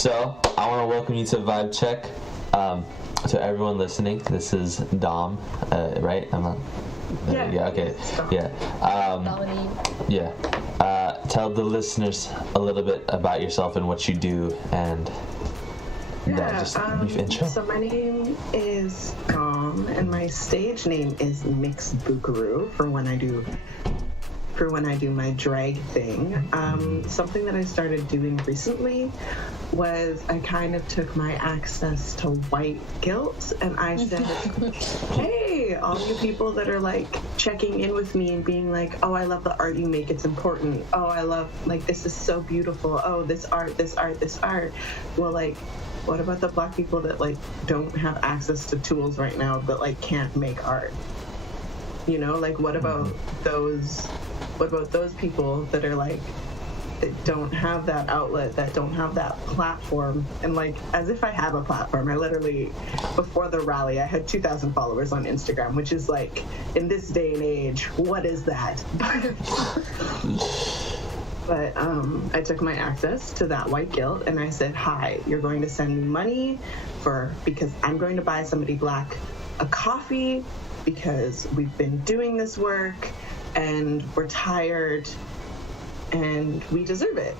So, I want to welcome you to VibeCheck. To everyone listening, this is Dom, right? I'm not... Yeah, okay. Yeah. Dominique. Yeah. Tell the listeners a little bit about yourself and what you do, and just a brief intro. So my name is Dom, and my stage name is Mix Buckaroo for when I do my drag thing. Something that I started doing recently was I kind of took my access to white guilt and I said, hey, all you people that are like checking in with me and being like, oh, I love the art you make, it's important. Oh, I love, like, this is so beautiful. Oh, this art. Well, like, what about the Black people that like don't have access to tools right now but like can't make art? You know, like what about those people that are like, that don't have that outlet, that don't have that platform? And like, as if I have a platform, I literally, before the rally, I had 2,000 followers on Instagram, which is like, in this day and age, what is that? But I took my access to that white guilt and I said, hi, you're going to send me money because I'm going to buy somebody Black a coffee because we've been doing this work and we're tired and we deserve it.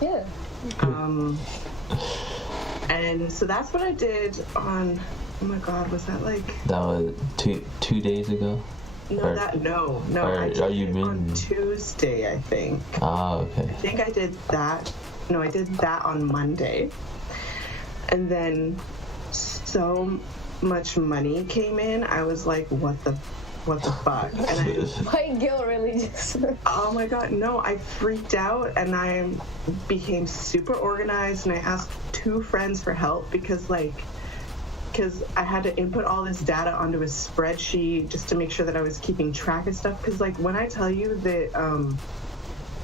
Yeah. And so that's what I did on, oh my God, was that like? That was two days ago? No. I did it on Tuesday, I think. Oh, okay. I think I did that. No, I did that on Monday. And then so much money came in, I was like, what the fuck? And White guilt really just... Oh my God, no, I freaked out and I became super organized and I asked 2 friends for help because I had to input all this data onto a spreadsheet just to make sure that I was keeping track of stuff. Because like when I tell you that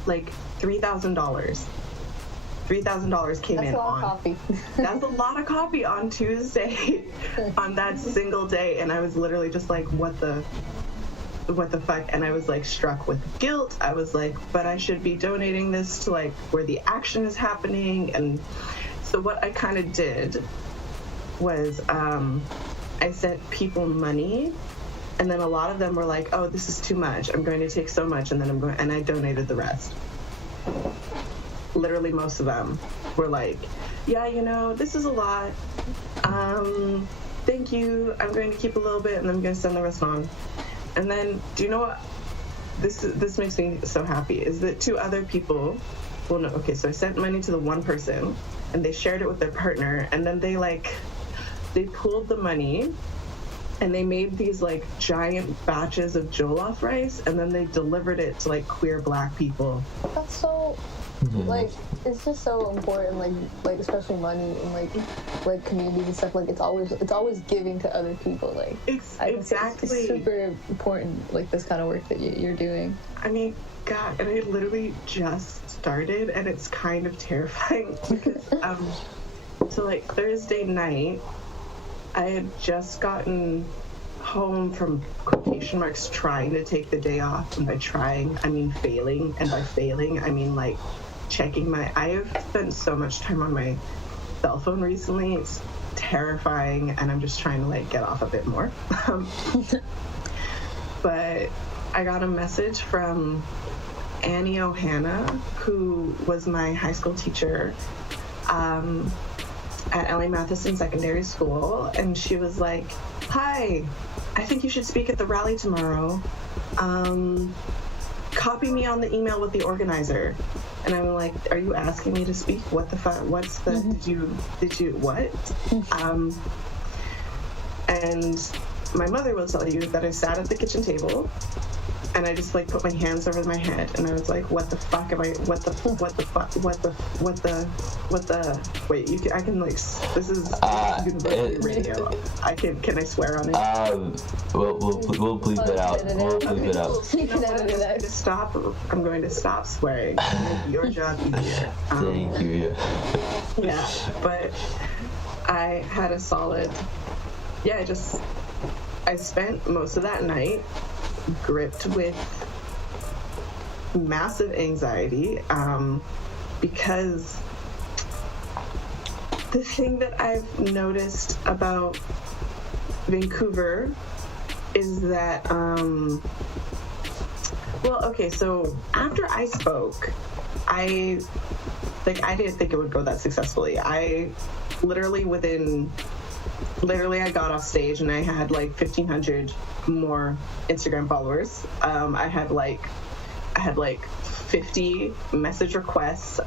like $3,000 came in on. That's a lot of coffee on Tuesday on that single day, and I was literally just like, what the fuck? And I was like struck with guilt. I was like, but I should be donating this to like where the action is happening. And so what I kind of did was I sent people money, and then a lot of them were like, oh, this is too much, I'm going to take so much, and then and I donated the rest. Literally most of them were like, yeah, you know, this is a lot, thank you, I'm going to keep a little bit and I'm going to send the rest on. And then, do you know what this makes me so happy is that 2 other people, well, no, okay, so I sent money to the one person and they shared it with their partner, and then they pooled the money and they made these like giant batches of jollof rice, and then they delivered it to like queer Black people. That's so, like, it's just so important, like especially money and like communities and stuff. Like it's always giving to other people. Like exactly, it's super important. Like this kind of work that you're doing. I mean, God, and I literally just started, and it's kind of terrifying because so like Thursday night, I had just gotten home from quotation marks trying to take the day off, and by trying I mean failing, and by failing I mean like checking I have spent so much time on my cell phone recently, it's terrifying, and I'm just trying to like get off a bit more. But I got a message from Annie Ohana, who was my high school teacher at L.A. Matheson Secondary School, and she was like, hi, I think you should speak at the rally tomorrow. Copy me on the email with the organizer. And I'm like, are you asking me to speak? What the fuck? What's the, did you, what? And my mother will tell you that I sat at the kitchen table and I just like put my hands over my head and I was like, what the fuck am I, wait, I can like, this is university radio. Can I swear on it? We'll bleep it out. We'll bleep it out. I'm going to stop swearing. Make your job easier. Thank you. Yeah, but I had a solid, I spent most of that night gripped with massive anxiety because the thing that I've noticed about Vancouver is that, well, okay, so after I spoke, I didn't think it would go that successfully. I got off stage and I had like 1,500 more Instagram followers. I had like 50 message requests.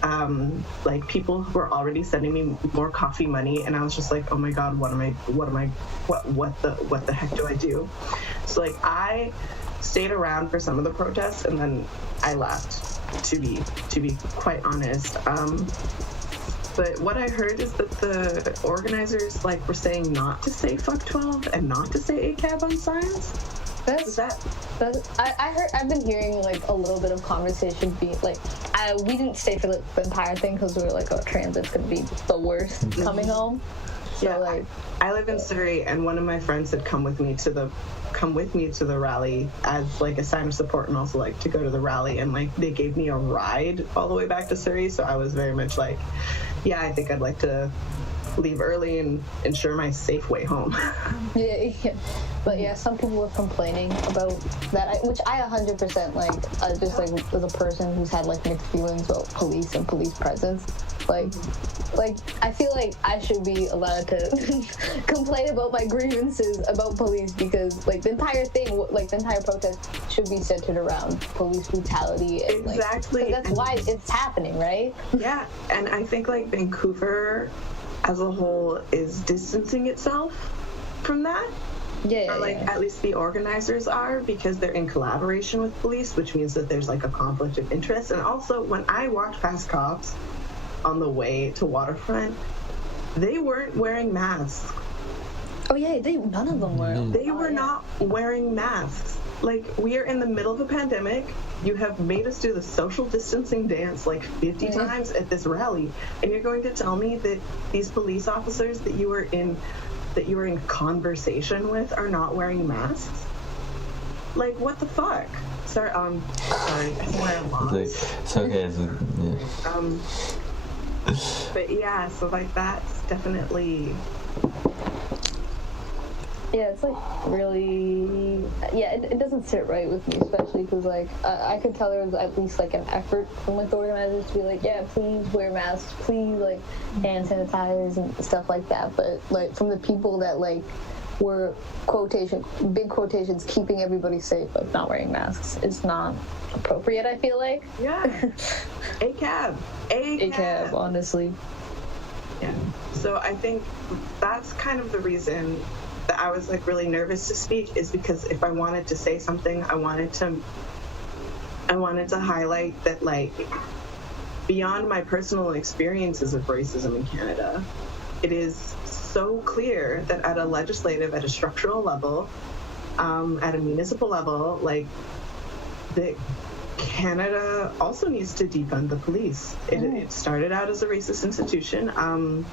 Like people were already sending me more coffee money, and I was just like, oh my god, what the heck do I do? So like I stayed around for some of the protests and then I left. To be quite honest. But what I heard is that the organizers like were saying not to say fuck 12 and not to say ACAB on signs. I've been hearing like a little bit of conversation being like, we didn't stay for the entire thing because we were like, oh, transit's gonna be the worst coming home. So yeah, like, I live in Surrey, and one of my friends had come with me to the rally as like a sign of support, and also like to go to the rally, and like they gave me a ride all the way back to Surrey. So I was very much like, yeah, I think I'd like to leave early and ensure my safe way home. yeah. But yeah, some people were complaining about that, which I 100% like. Just like as a person who's had like mixed feelings about police and police presence, like I feel like I should be allowed to complain about my grievances about police, because like the entire thing, like the entire protest should be centered around police brutality. And, exactly. Like, that's why it's happening, right? Yeah, and I think like Vancouver as a whole is distancing itself from that. Yeah. Or like at least the organizers are, because they're in collaboration with police, which means that there's like a conflict of interest. And also when I walked past cops on the way to Waterfront, they weren't wearing masks. Oh yeah, none of them were. They were not wearing masks. Like, we are in the middle of a pandemic. You have made us do the social distancing dance like 50 times at this rally, and you're going to tell me that these police officers that you were in conversation with are not wearing masks? Like, what the fuck? Sorry, I swear I'm lost. It's okay. But yeah, so like that's definitely. Yeah, it's like really, it doesn't sit right with me, especially because like I could tell there was at least like an effort from like the organizers to be like, yeah, please wear masks, please like hand sanitize and stuff like that. But like from the people that like were big quotations, keeping everybody safe but not wearing masks is not appropriate, I feel like. Yeah. ACAB, honestly. Yeah. So I think that's kind of the reason that I was like really nervous to speak, is because if I wanted to say something, I wanted to highlight that like beyond my personal experiences of racism in Canada, it is so clear that at a legislative, at a structural level, at a municipal level, like that Canada also needs to defund the police. It started out as a racist institution, and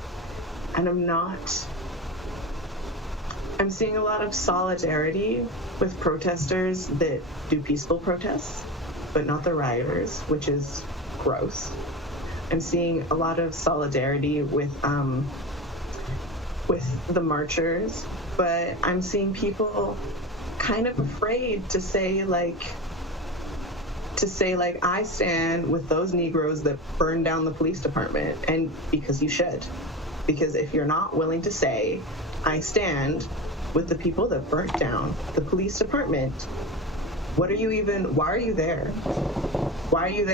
I'm seeing a lot of solidarity with protesters that do peaceful protests, but not the rioters, which is gross. I'm seeing a lot of solidarity with the marchers, but I'm seeing people kind of afraid to say like I stand with those Negroes that burned down the police department, and because you should. Because if you're not willing to say I stand with the people that burnt down the police department, why are you there? Why are you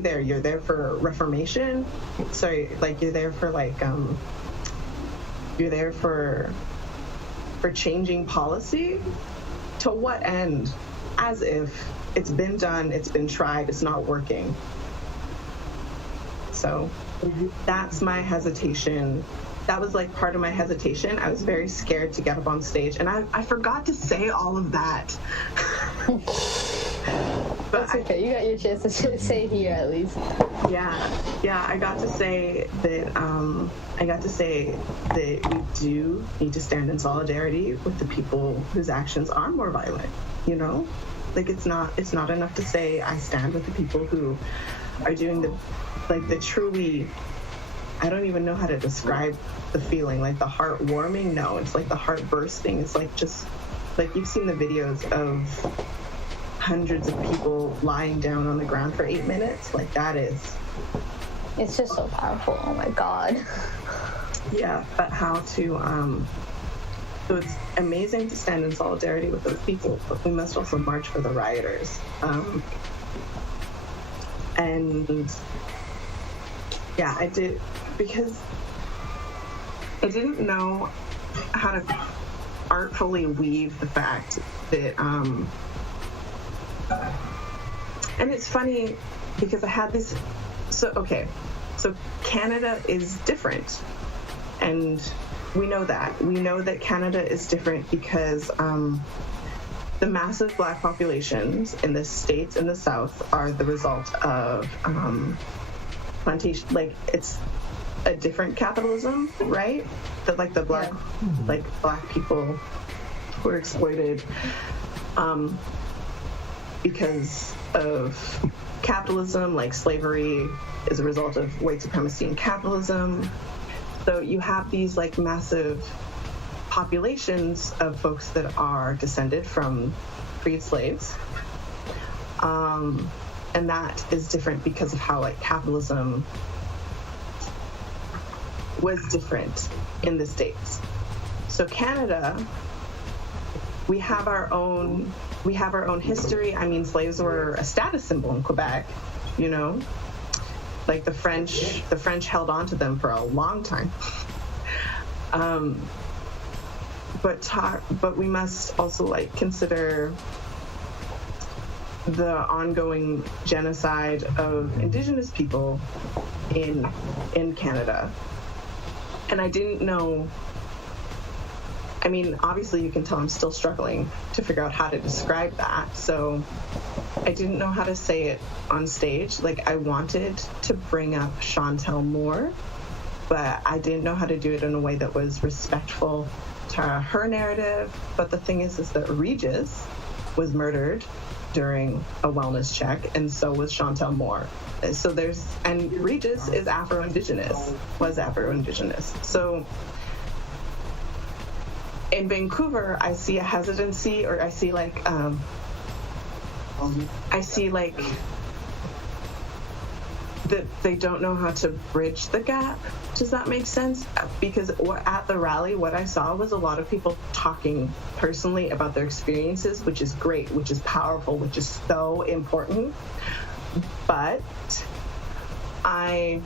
there? You're there for reformation? Sorry, like you're there for like you're there for changing policy? To what end? As if it's been done, it's been tried, it's not working. So that's my hesitation. That was like part of my hesitation. I was very scared to get up on stage, and I forgot to say all of that. But that's okay. You got your chance to say it here at least. Yeah. I got to say that. We do need to stand in solidarity with the people whose actions are more violent. You know, like it's not enough to say I stand with the people who are doing the truly I don't even know how to describe the feeling. Like the heart warming, no, it's like the heart bursting. It's like just like you've seen the videos of hundreds of people lying down on the ground for 8 minutes. Like that is. It's just so powerful. Oh my God. Yeah, but how to. So it's amazing to stand in solidarity with those people, but we must also march for the rioters. And yeah, I did, because I didn't know how to artfully weave the fact that, and it's funny because I had this, so Canada is different, and we know that. We know that Canada is different because the massive Black populations in the States in the South are the result of plantation. Like, it's a different capitalism, right? That like the Black, like Black people were exploited because of capitalism. Like slavery is a result of white supremacy and capitalism. So you have these like massive populations of folks that are descended from freed slaves. And that is different because of how like capitalism was different in the States. So Canada, we have our own history. I mean, slaves were a status symbol in Quebec, you know? Like the French held on to them for a long time. But we must also like consider the ongoing genocide of Indigenous people in Canada. And I didn't know. I mean, obviously you can tell I'm still struggling to figure out how to describe that. So I didn't know how to say it on stage. Like I wanted to bring up Chantel more, but I didn't know how to do it in a way that was respectful to her narrative. But the thing is that Regis was murdered during a wellness check, and so was Chantel Moore. So and Regis is was Afro-Indigenous. So in Vancouver, I see a hesitancy, or I see like that they don't know how to bridge the gap. Does that make sense? Because at the rally, what I saw was a lot of people talking personally about their experiences, which is great, which is powerful, which is so important. But I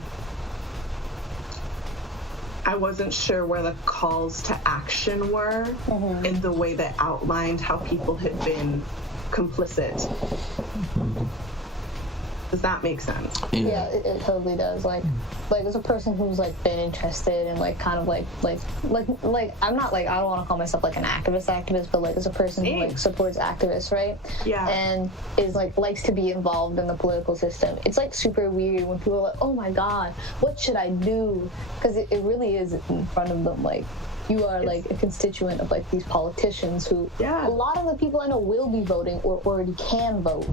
wasn't sure where the calls to action were in the way that outlined how people had been complicit. Does that make sense? Yeah, it totally does. Like as a person who's like been interested and like kind of like I'm not like, I don't want to call myself like an activist, but like as a person who like supports activists, right? Yeah. And is like likes to be involved in the political system. It's like super weird when people are like, oh my God, what should I do? Because it really is in front of them. Like you are like a constituent of like these politicians who a lot of the people I know will be voting or already can vote.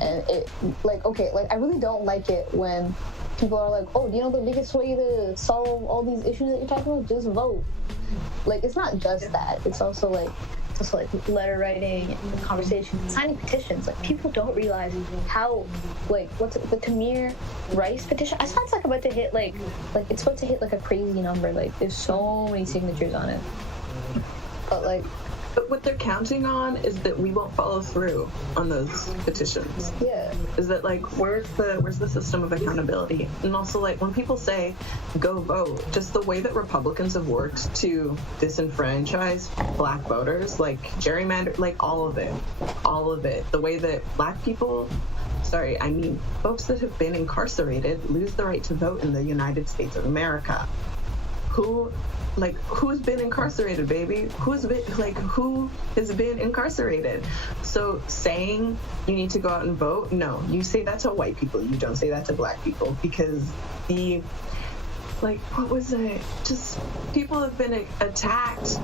And it like, okay, like I really don't like it when people are like, oh, do you know the biggest way to solve all these issues that you're talking about? Just vote. Like it's not just that. It's also like letter writing and conversations, signing petitions. Like people don't realize how like what's it, the Tamir Rice petition? I saw it's like about to hit like it's about to hit like a crazy number. Like there's so many signatures on it. But what they're counting on is that we won't follow through on those petitions. Yeah. Is that like where's the system of accountability? And also like when people say go vote, just the way that Republicans have worked to disenfranchise Black voters, like gerrymander, like all of it. The way that Black people, folks that have been incarcerated lose the right to vote in the United States of America. Who's been incarcerated, baby? Who has been incarcerated? So saying you need to go out and vote, no, you say that to white people. You don't say that to Black people, because what was it? Just people have been attacked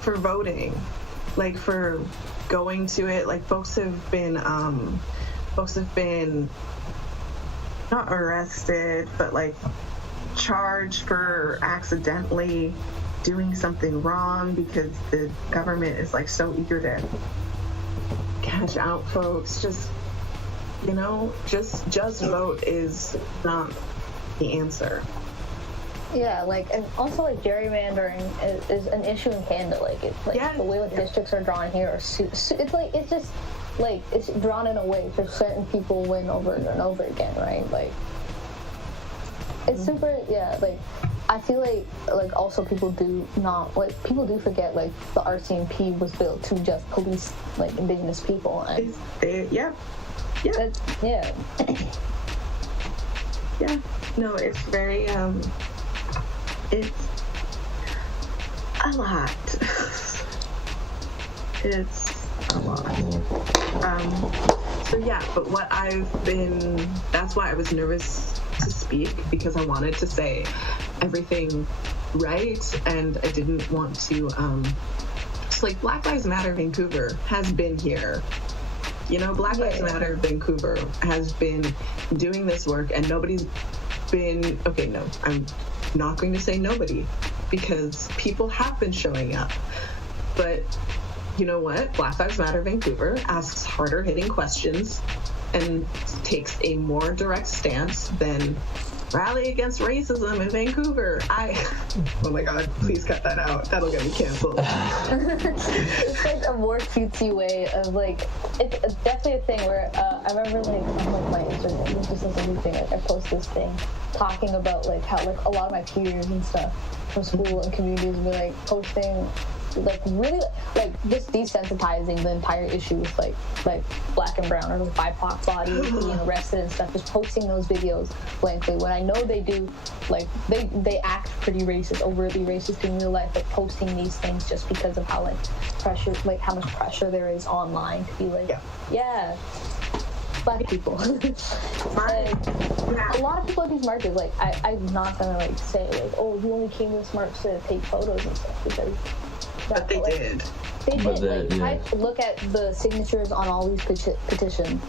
for voting, like for going to it. Like folks have been not arrested, but like charged for accidentally doing something wrong because the government is like so eager to cash out folks. Just, you know, just vote is not the answer. Yeah, like, and also like gerrymandering is an issue in Canada. Like, it's like the way the districts are drawn here are it's like it's just like it's drawn in a way for certain people win over and over again, right? Like, it's super. Yeah, like I feel like also people do forget like the RCMP was built to just police like Indigenous people and yeah. No, it's very it's a lot. It's a lot. So yeah, but what that's why I was nervous to speak, because I wanted to say everything right, and I didn't want to it's like Black Lives Matter Vancouver has been here. You know, Black Lives Matter Vancouver has been doing this work, and nobody's been, okay, no, I'm not going to say nobody, because people have been showing up. But you know what? Black Lives Matter Vancouver asks harder hitting questions and takes a more direct stance than Rally Against Racism in Vancouver. Oh my god, please cut that out. That'll get me canceled. It's like a more cutesy way of like, it's definitely a thing where I remember like on like my Instagram, it was just like a new thing, like I post this thing talking about like how like a lot of my peers and stuff from school and communities were like posting like really like just desensitizing the entire issue with like black and brown or the BIPOC body being arrested and stuff, just posting those videos blankly when I know they do like they act pretty racist, overtly racist in real life, like posting these things just because of how like pressure, like how much pressure there is online to be like Black people. Like, a lot of people at these marches, like I'm not gonna like say like, oh, you only came to this march to take photos and stuff, because but they did. They did. Like, I look at the signatures on all these petitions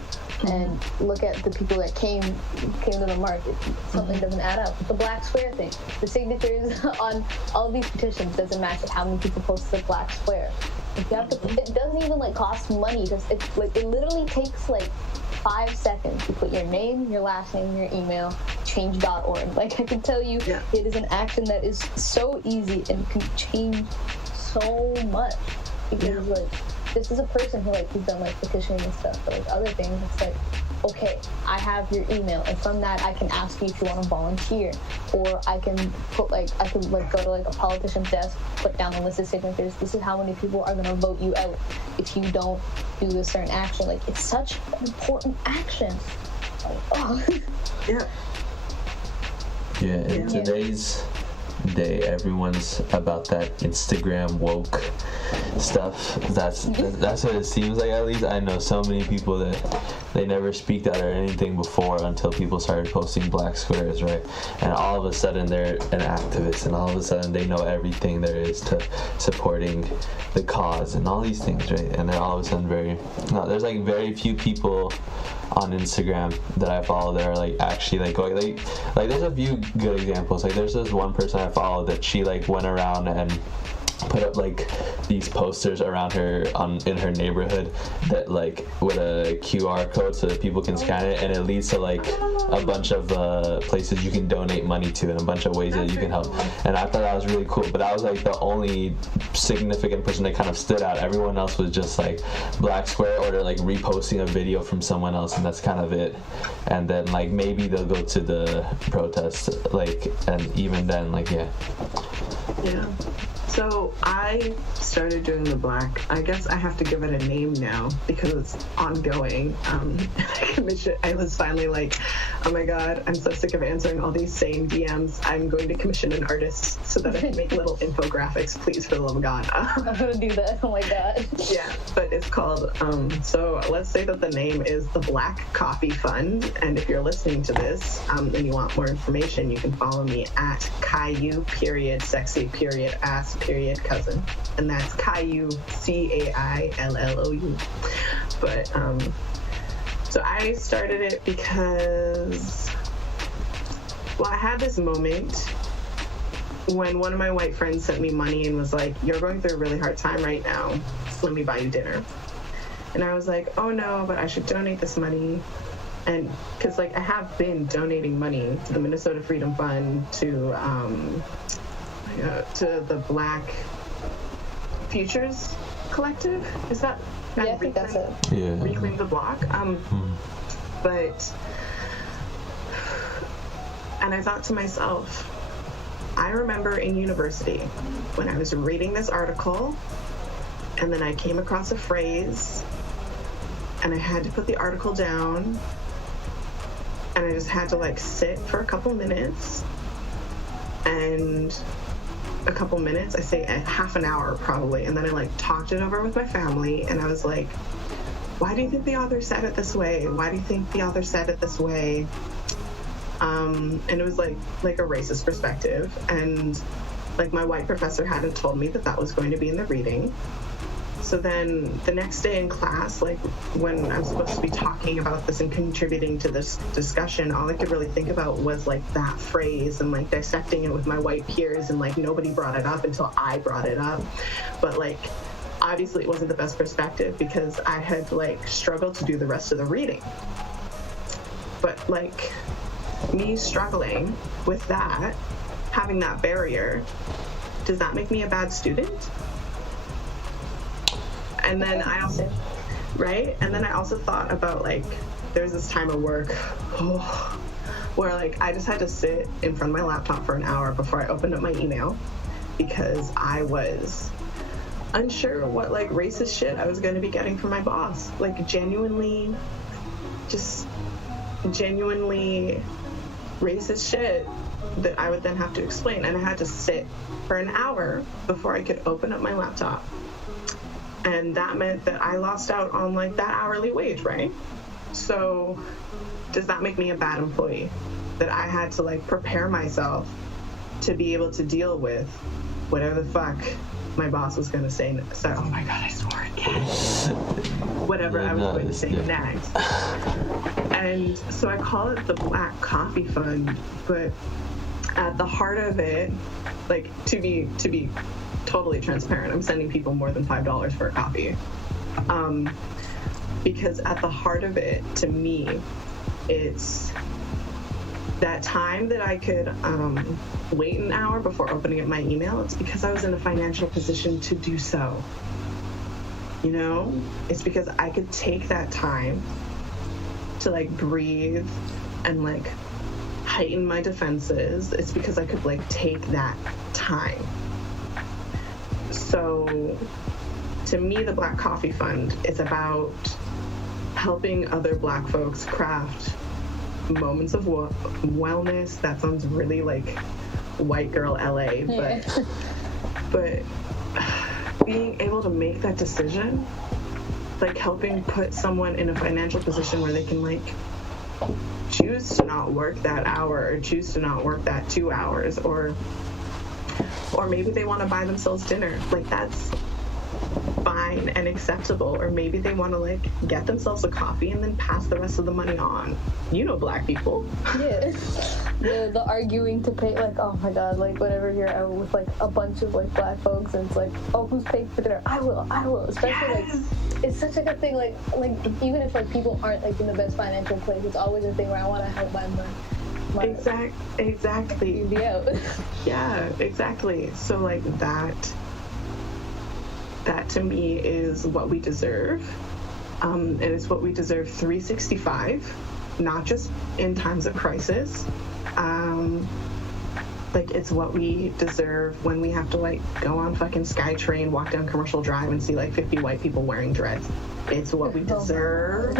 and look at the people that came to the march. Something doesn't add up. The Black Square thing. The signatures on all these petitions doesn't match with how many people posted the Black Square. If you have to, it doesn't even like cost money. It literally takes like 5 seconds. You put your name, your last name, your email, change.org. Like I can tell you, it is an action that is so easy and can change so much, because like this is a person who like who's done like petitioning and stuff, but like other things, it's like, okay, I have your email, and from that I can ask you if you want to volunteer, or I can go to like a politician's desk, put down a list of signatures. This is how many people are going to vote you out if you don't do this certain action. Like, it's such an important action. Like, in today's day, everyone's about that Instagram woke stuff. That's what it seems like. At least I know so many people that they never speak that or anything before until people started posting black squares, right? And all of a sudden they're an activist, and all of a sudden they know everything there is to supporting the cause and all these things, right? And they're all of a sudden there's like very few people on Instagram that I follow that are like actually like going like there's a few good examples. Like there's this one person I follow that she like went around and put up like these posters around her in her neighborhood that like with a QR code so that people can scan it, and it leads to like a bunch of places you can donate money to and a bunch of ways that you can help. And I thought that was really cool, but that was like the only significant person that kind of stood out. Everyone else was just like black square, or they're like reposting a video from someone else, and that's kind of it. And then like maybe they'll go to the protest, like, and even then like yeah. So I started doing the black. I guess I have to give it a name now because it's ongoing. I was finally like, oh my god, I'm so sick of answering all these same DMs. I'm going to commission an artist so that I can make little infographics, please, for the love of God. I'm going to do that. Oh my god. Yeah, but it's called, so let's say that the name is the Black Coffee Fund. And if you're listening to this and you want more information, you can follow me at Caillou, sexy, ass, cousin, and that's Caillou, Caillou. But so I started it because Well, I had this moment when one of my white friends sent me money and was like, "You're going through a really hard time right now. Let me buy you dinner." And I was like, "Oh no, but I should donate this money." And because like I have been donating money to the Minnesota Freedom Fund, to the Black Futures Collective. Is that? Yeah, I think that's it. Yeah. Reclaim the Block. But, and I thought to myself, I remember in university when I was reading this article, and then I came across a phrase, and I had to put the article down, and I just had to like sit for a couple minutes, and a couple minutes, I say a half an hour probably, and then I like talked it over with my family, and I was like, why do you think the author said it this way? Why do you think the author said it this way? And it was like a racist perspective, and like my white professor hadn't told me that that was going to be in the reading. So then the next day in class, like when I was supposed to be talking about this and contributing to this discussion, all I could really think about was like that phrase and like dissecting it with my white peers, and like nobody brought it up until I brought it up. But like obviously it wasn't the best perspective because I had like struggled to do the rest of the reading. But like me struggling with that, having that barrier, does that make me a bad student? And then I also, right? And then I also thought about like, there's this time at work where like I just had to sit in front of my laptop for an hour before I opened up my email because I was unsure what like racist shit I was going to be getting from my boss. Like genuinely racist shit that I would then have to explain. And I had to sit for an hour before I could open up my laptop. And that meant that I lost out on like that hourly wage, right? So does that make me a bad employee? That I had to like prepare myself to be able to deal with whatever the fuck my boss was going to say. So, oh my God, I swore again. Whatever I was going to say next. And so I call it the Black Coffee Fund, but at the heart of it, like to be totally transparent, I'm sending people more than $5 for a coffee. Because at the heart of it, to me, it's that time that I could wait an hour before opening up my email. It's because I was in a financial position to do so. You know, it's because I could take that time to like breathe and like heighten my defenses. It's because I could like take that time. So to me, the Black Coffee Fund is about helping other Black folks craft moments of wellness. That sounds really like white girl LA, but being able to make that decision, like helping put someone in a financial position where they can like choose to not work that hour or choose to not work that 2 hours, or maybe they want to buy themselves dinner. Like that's fine and acceptable. Or maybe they want to like get themselves a coffee and then pass the rest of the money on. You know, Black people. Yeah. The arguing to pay, like, oh my God, like whenever you're out with like a bunch of like Black folks and it's like, oh, who's paying for dinner? I will. Especially like it's such a good thing, like even if like people aren't like in the best financial place, it's always a thing where I want to help my exactly. Be out. Yeah, exactly. So like that to me is what we deserve. And it's what we deserve 365, not just in times of crisis. Like it's what we deserve when we have to like go on fucking SkyTrain, walk down Commercial Drive and see like 50 white people wearing dreads. It's what we deserve.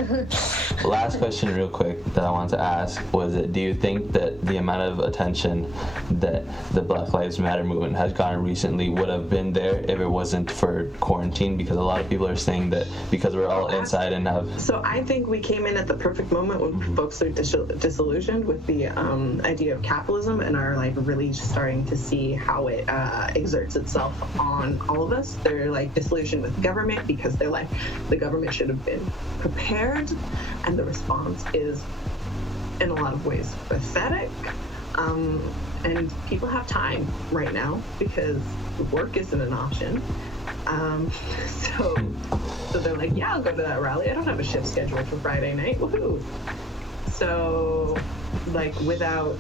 Last question real quick that I wanted to ask was that do you think that the amount of attention that the Black Lives Matter movement has gotten recently would have been there if it wasn't for quarantine? Because a lot of people are saying that because we're all inside and have... So I think we came in at the perfect moment when folks are disillusioned with the idea of capitalism and are like really starting to see how it exerts itself on all of us. They're like disillusioned with government because they're like, the government should have been prepared, and the response is in a lot of ways pathetic. And people have time right now because work isn't an option. So they're like, yeah, I'll go to that rally. I don't have a shift scheduled for Friday night. Woohoo! So, like, without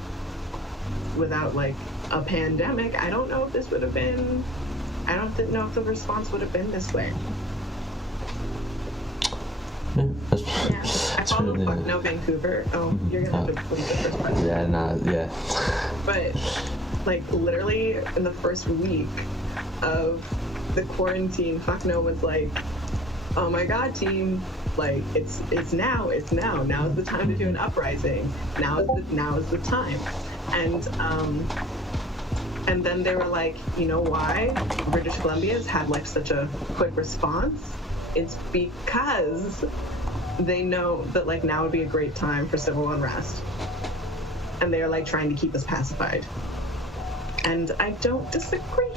like a pandemic, I don't know if this would have been. I don't know if the response would have been this way. Yeah, I follow Fuck No Vancouver. Oh, you're gonna have to please the first part. Yeah. But like literally in the first week of the quarantine, Fuck No was like, "Oh my God, team! Like it's now. Now is the time to do an uprising. Now is the time." And then they were like, you know why British Columbia's had like such a quick response? It's because they know that like now would be a great time for civil unrest. And they're like trying to keep us pacified. And I don't disagree.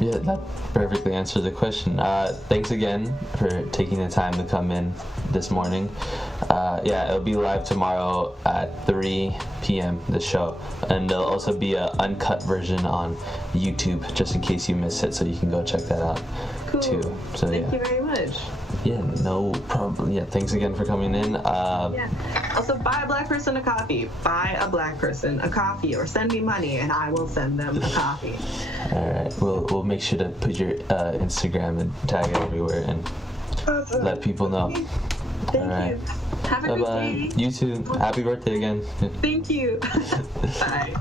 Yeah, that perfectly answers the question. Thanks again for taking the time to come in this morning. It'll be live tomorrow at 3 p.m. the show, and there'll also be an uncut version on YouTube just in case you miss it, so you can go check that out. Cool. Too. So Thank you very much. Yeah, no problem. Yeah, thanks again for coming in. Also, buy a black person a coffee. Buy a black person a coffee, or send me money and I will send them a coffee. All right, we'll make sure to put your Instagram and tag it everywhere and let people know. Thank you. Have a good day. You too. Happy birthday again. Thank you. Bye.